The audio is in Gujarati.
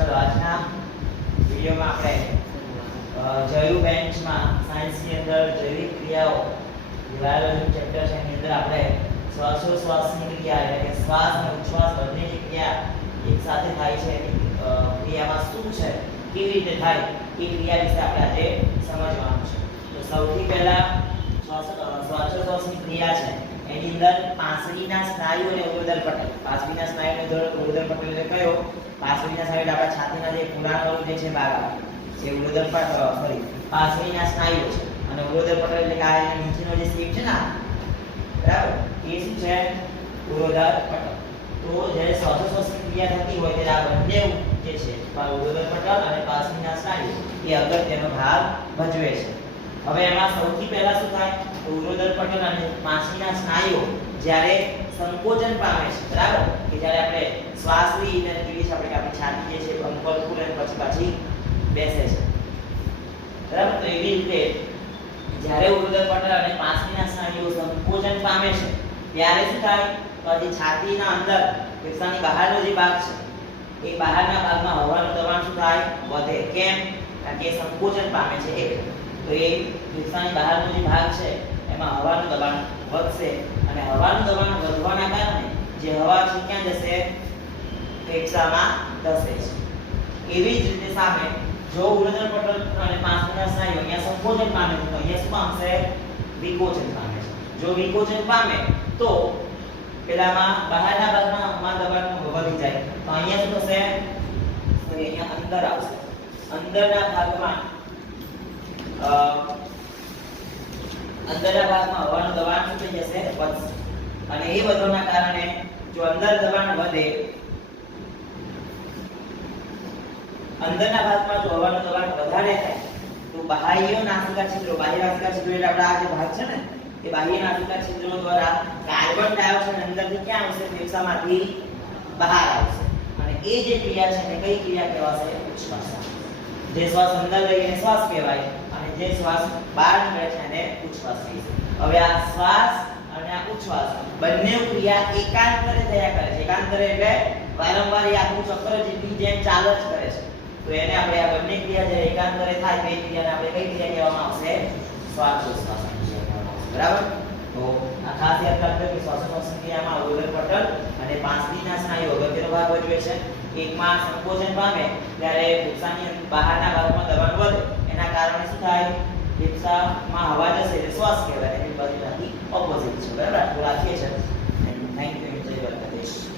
ચલો આજના વિડીયોમાં આપણે જયુ બેન્ચમાં સાયન્સની અંદર જૈવિક ક્રિયાઓ, બાયોલોજી ચેપ્ટર છે, એની અંદર આપણે શ્વાસોશ્વાસની ક્રિયા એટલે કે શ્વાસ અને ઉચ્છ્વાસ બંનેની ક્રિયા એક સાથે થાય છે ક્રિયામાં શું છે, કેવી રીતે થાય, એ ક્રિયા વિશે આપણે આજે સમજવાનું છે. તો સૌથી પહેલા શ્વાસ શ્વાસોશ્વાસની ક્રિયા છે. એની અંદર પાંસળીના સ્નાયુ અને ઉરોદર પટલ. પાંસળીના સ્નાયુ અને ઉરોદર પટલ એટલે કયો? પાંસળીના સ્નાયુ આપણા છાતીના જે ખૂણાવાળું જે છે ભાગ જે ઉરોદર પટલ સોરી પાંસળીના સ્નાયુ છે. અને ઉરોદર પટલ એટલે કે આ એના નીચેનો જે સ્લીપ છે ને બરાબર? એ શું છે? ઉરોદર પટલ. તો જ્યારે શ્વાસોશ્વાસની ક્રિયા થતી હોય ત્યારે આ બંને જે છે ઉરોદર પટલ અને પાંસળીના સ્નાયુ એ અગત્યનો ભાગ ભજવે છે. હવે એમાં સૌથી પહેલા શું થાય? તો ઉરોદર પટલ અને પાંસળીના સ્નાયુઓ જ્યારે સંકોચન પામે છે, બરાબર? કે જ્યારે આપણે શ્વાસ લઈએ ત્યારે જોઈએ છે આપણે કે આપણી છાતી જે છે અંકલ ખુલે અને પછી પાછી બેસે છે. બરાબર? તો એવી રીતે જ્યારે ઉરોદર પટલ અને પાંસળીના સ્નાયુઓ સંકોચન પામે છે, ત્યારે શું થાય? જે છાતીના અંદર ફેફસાની બહારનો જે ભાગ છે, એ બહારના ભાગમાં હવાનું દબાણ શું થાય? વધે. કેમ? કારણ કે સંકોચન પામે છે, એક. તો એ ફેફસાની બહારનો જે ભાગ છે વધશે. અને હવાનું દબાણ વધવાના કારણે જે હવા છે ક્યાં જશે? ફેફસામાં ધસે છે. એવી જ રીતે સામે જો ઉરોદર પટલ અને પાંસળીના સ્નાયુ અહીંયા સંકોચન પામે તો અહીંયા શું પામશે? વિકોચન પામે જો વિકોચન પામે તો પેલામાં બહારના ભાગમાં માં દબાણ વધી જાય. તો અહીંયા શું થશે? અહીંયા અંદર આવશે. અંદરના ભાગમાં અ, અંદરના ભાગમાં હવાનું દબાણ શું થઈ જશે? વધશે. અને એ વધવાના કારણે જો અંદર દબાણ વધે, અંદરના ભાગમાં જો હવાનું દબાણ વધારે થાય, તો બાહ્ય નાસિકા છિદ્રો, બાહ્ય નાસિકા છિદ્રો એટલે આપણા આ જે ભાગ છે ને, એ બાહ્ય નાસિકા છિદ્રો દ્વારા કાર્બન ડાયોક્સાઇડ અંદરથી ક્યાં આવશે? ફેફસામાંથી બહાર આવશે. અને એ જે ક્રિયા છે એને કઈ ક્રિયા કહેવાશે? ઉચ્છ્વાસ. જે શ્વાસ અંદર લઈને શ્વાસ કહેવાય. જે શ્વાસ બહાર નીકળે છે એને ઉચ્છ્વાસ કહીશું હવે આ શ્વાસ અને આ ઉચ્છવાસ બંને ક્રિયા એકાંતરે થયા કરે છે. એકાંતરે એટલે વારંવાર એ આખું ચક્ર જેટલી જેમ ચાલ જ કરે છે. તો એને આપણે આ બંને ક્રિયા જ્યારે એકાંતરે થાય, તે ક્રિયાને આપણે કઈ ક્રિયા કહેવામાં આવશે? ક્રિયા બરાબર? તો આ ખાસ યાદ રાખજો કે શ્વાસોશ્વાસ ક્રિયામાં ઉરોદર પટલ અને પાંસળીના સ્નાયુ અગત્યનો ભાગ ભજવે છે. એકમાં સંકોચન પામે, ત્યારે ફેફસાની બહારના ભાગમાં દબાણ વધે. એના કારણે શું થાય? ફેફસામાં હવા જશે એટલે શ્વાસ કહેવાય. એની બાજુમાંથી ઓપોઝિટ છે. બરાબર? રાખીએ છીએ થેન્ક યુ જય